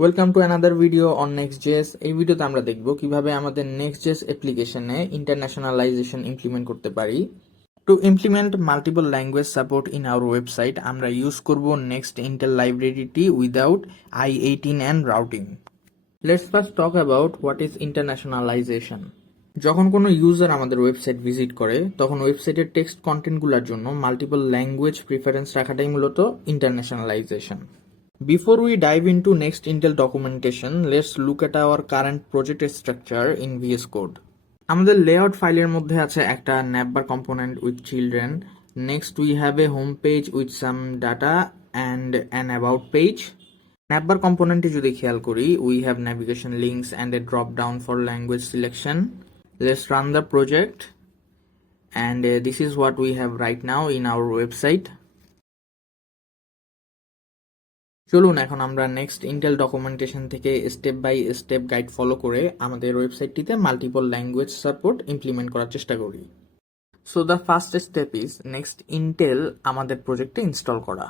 Welcome to another video on Next.js. এই ভিডিওতে আমরা দেখব কিভাবে আমাদের নেক্সট.js অ্যাপ্লিকেশনে ইন্টারন্যাশনালাইজেশন ইমপ্লিমেন্ট করতে পারি। To implement multiple language support in our website আমরা ইউজ করব নেক্সট ইন্টেল লাইব্রেরিটি without i18 and routing. Let's first talk about what is internationalization. যখন কোনো ইউজার আমাদের ওয়েবসাইট ভিজিট করে তখন ওয়েবসাইটের টেক্সট কন্টেন্টগুলোর জন্য মাল্টিপল ল্যাঙ্গুয়েজ প্রিফারেন্স রাখাটাই মূলত ইন্টারন্যাশনালাইজেশন। Before we dive into next Intel documentation, let's look at our current project structure in VS Code. আমাদের layout ফাইলের মধ্যে আছে একটা navbar component with children. Next we have a home page with some data and an about page. navbar component যদি খেয়াল করি, we have navigation links and a drop down for language selection. Let's run the project and this is what we have right now in our website. চলুন এখন আমরা next intl documentation থেকে step by step guide follow করে আমাদের ওয়েবসাইটটিতে multiple language support implement করার চেষ্টা করি। So the first step is next intl আমাদের প্রজেক্টে ইনস্টল করা।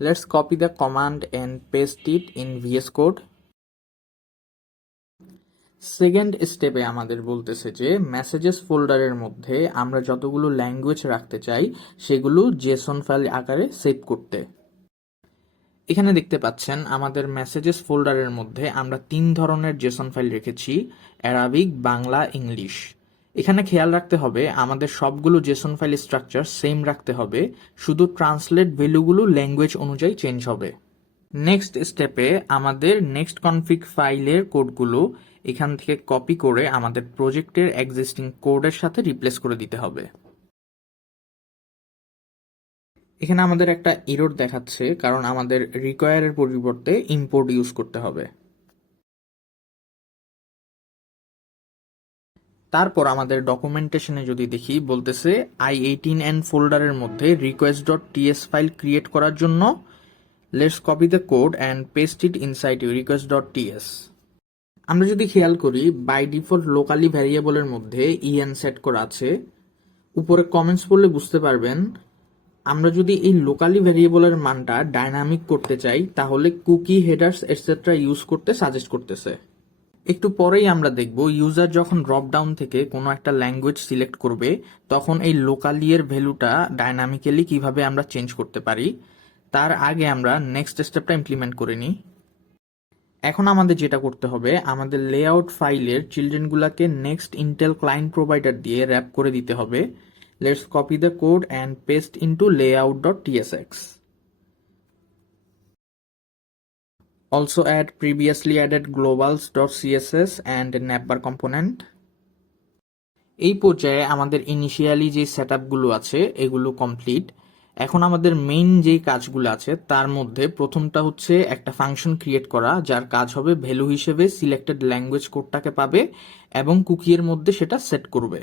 Let's copy the command and paste it in VS code. Second স্টেপে আমাদের বলতেছে যে মেসেজেস ফোল্ডারের মধ্যে আমরা যতগুলো ল্যাঙ্গুয়েজ রাখতে চাই সেগুলো জেসন ফাইল আকারে সেভ করতে। এখানে দেখতে পাচ্ছেন আমাদের মেসেজেস ফোল্ডারের মধ্যে আমরা 3 ধরনের জেসন ফাইল রেখেছি, অ্যারাবিক, বাংলা, ইংলিশ। এখানে খেয়াল রাখতে হবে আমাদের সবগুলো জেসন ফাইল স্ট্রাকচার সেম রাখতে হবে, শুধু ট্রান্সলেট ভ্যালুগুলো ল্যাঙ্গুয়েজ অনুযায়ী চেঞ্জ হবে। নেক্সট স্টেপে আমাদের নেক্সট কনফিগ ফাইলের কোডগুলো এখান থেকে কপি করে আমাদের প্রজেক্টের এক্সিস্টিং কোডের সাথে রিপ্লেস করে দিতে হবে। এখানে আমাদের একটা এরর দেখাচ্ছে কারণ আমাদের রিকোয়ারের পরিবর্তে ইম্পোর্ট ইউজ করতে হবে। তারপর আমাদের ডকুমেন্টেশনে যদি দেখি বলতেছে i18n ফোল্ডারের মধ্যে request.ts ফাইল ক্রিয়েট করার জন্য let's copy the code and paste it inside request.ts। আমরা যদি খেয়াল করি বাই ডিফল্ট লোকালি ভ্যারিয়েবলের মধ্যে en সেট করা আছে। উপরে কমেন্টস পড়লে বুঝতে পারবেন আমরা যদি এই লোকালি ভ্যারিয়েবলের মানটা ডাইনামিক করতে চাই তাহলে কুকি, হেডার্স এটসেট্রা ইউজ করতে সাজেস্ট করতেছে। একটু পরেই আমরা দেখব ইউজার যখন ড্রপ ডাউন থেকে কোনো একটা ল্যাঙ্গুয়েজ সিলেক্ট করবে তখন এই লোকালি এর ভ্যালুটা ডাইনামিক্যালি কিভাবে আমরা চেঞ্জ করতে পারি। তার আগে আমরা নেক্সট স্টেপটা ইমপ্লিমেন্ট করে নিই। এখন আমাদের যেটা করতে হবে আমাদের লেআউট ফাইলের চিলড্রেনগুলোকে নেক্সট ইন্টেল ক্লায়েন্ট প্রোভাইডার দিয়ে র্যাপ করে দিতে হবে। Let's copy the code and paste into layout.tsx. Also add previously added globals.css and navbar component. এই পর্যায়ে আমাদের ইনিশিয়ালি যে সেটআপগুলো আছে এগুলো কমপ্লিট। এখন আমাদের মেইন যে কাজগুলো আছে তার মধ্যে প্রথমটা হচ্ছে একটা ফাংশন ক্রিয়েট করা যার কাজ হবে ভ্যালু হিসেবে সিলেক্টেড ল্যাঙ্গুয়েজ কোডটাকে পাবে এবং কুকির মধ্যে সেটা সেট করবে।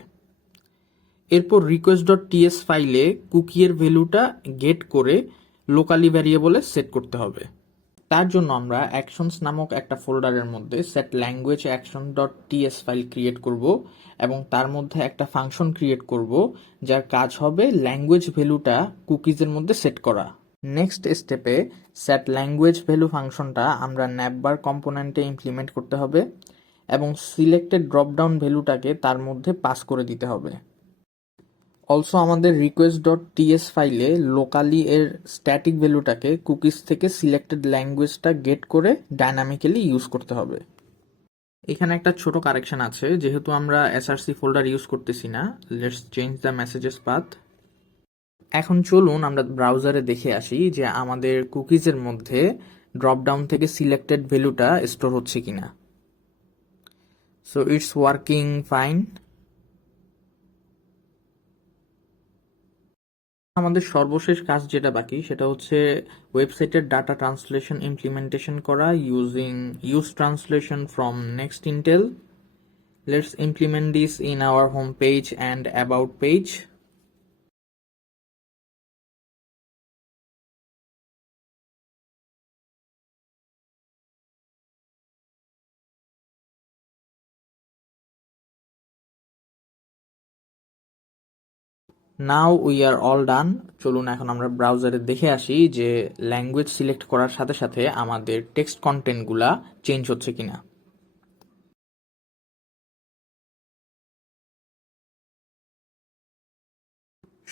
এরপর request.ts ফাইলে কুকির ভ্যালুটা গেট করে লোকালি ভ্যারিয়েবলে সেট করতে হবে। তার জন্য আমরা অ্যাকশনস নামক একটা ফোল্ডারের মধ্যে set language action.ts file create করব এবং তার মধ্যে একটা ফাংশন ক্রিয়েট করব যার কাজ হবে ল্যাঙ্গুয়েজ ভ্যালুটা কুকিজের মধ্যে সেট করা। নেক্সট স্টেপে সেট ল্যাঙ্গুয়েজ ভ্যালু ফাংশনটা আমরা navbar কম্পোনেন্টে ইমপ্লিমেন্ট করতে হবে এবং সিলেক্টেড ড্রপডাউন ভ্যালুটাকে তার মধ্যে পাস করে দিতে হবে। অলসো আমাদের request.ts ফাইলে লোকালি এর স্ট্যাটিক ভ্যালুটাকে কুকিজ থেকে সিলেক্টেড ল্যাঙ্গুয়েজটা গেট করে ডাইনামিক্যালি ইউজ করতে হবে। এখানে একটা ছোট কারেকশন আছে, যেহেতু আমরা src ফোল্ডার ইউজ করতেছি না, let's change the messages path. এখন চলুন আমরা ব্রাউজারে দেখে আসি যে আমাদের কুকিজের মধ্যে ড্রপডাউন থেকে সিলেক্টেড ভ্যালুটা স্টোর হচ্ছে কিনা। So it's working fine. আমাদের সর্বশেষ কাজ যেটা বাকি সেটা হচ্ছে ওয়েবসাইটের ডাটা ট্রান্সলেশন ইমপ্লিমেন্টেশন করা using use translation from next Intel. Let's implement this in our home page and about page. Now we are all done. চলুন এখন আমরা ব্রাউজারে দেখে আসি যে ল্যাঙ্গুয়েজ সিলেক্ট করার সাথে সাথে আমাদের টেক্সট কন্টেন্টগুলা চেঞ্জ হচ্ছে কিনা।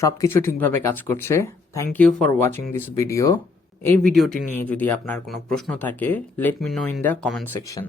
সবকিছু ঠিকভাবে কাজ করছে। Thank you for watching this video. এই ভিডিওটি নিয়ে যদি আপনার কোনো প্রশ্ন থাকে, let me know in the comment section.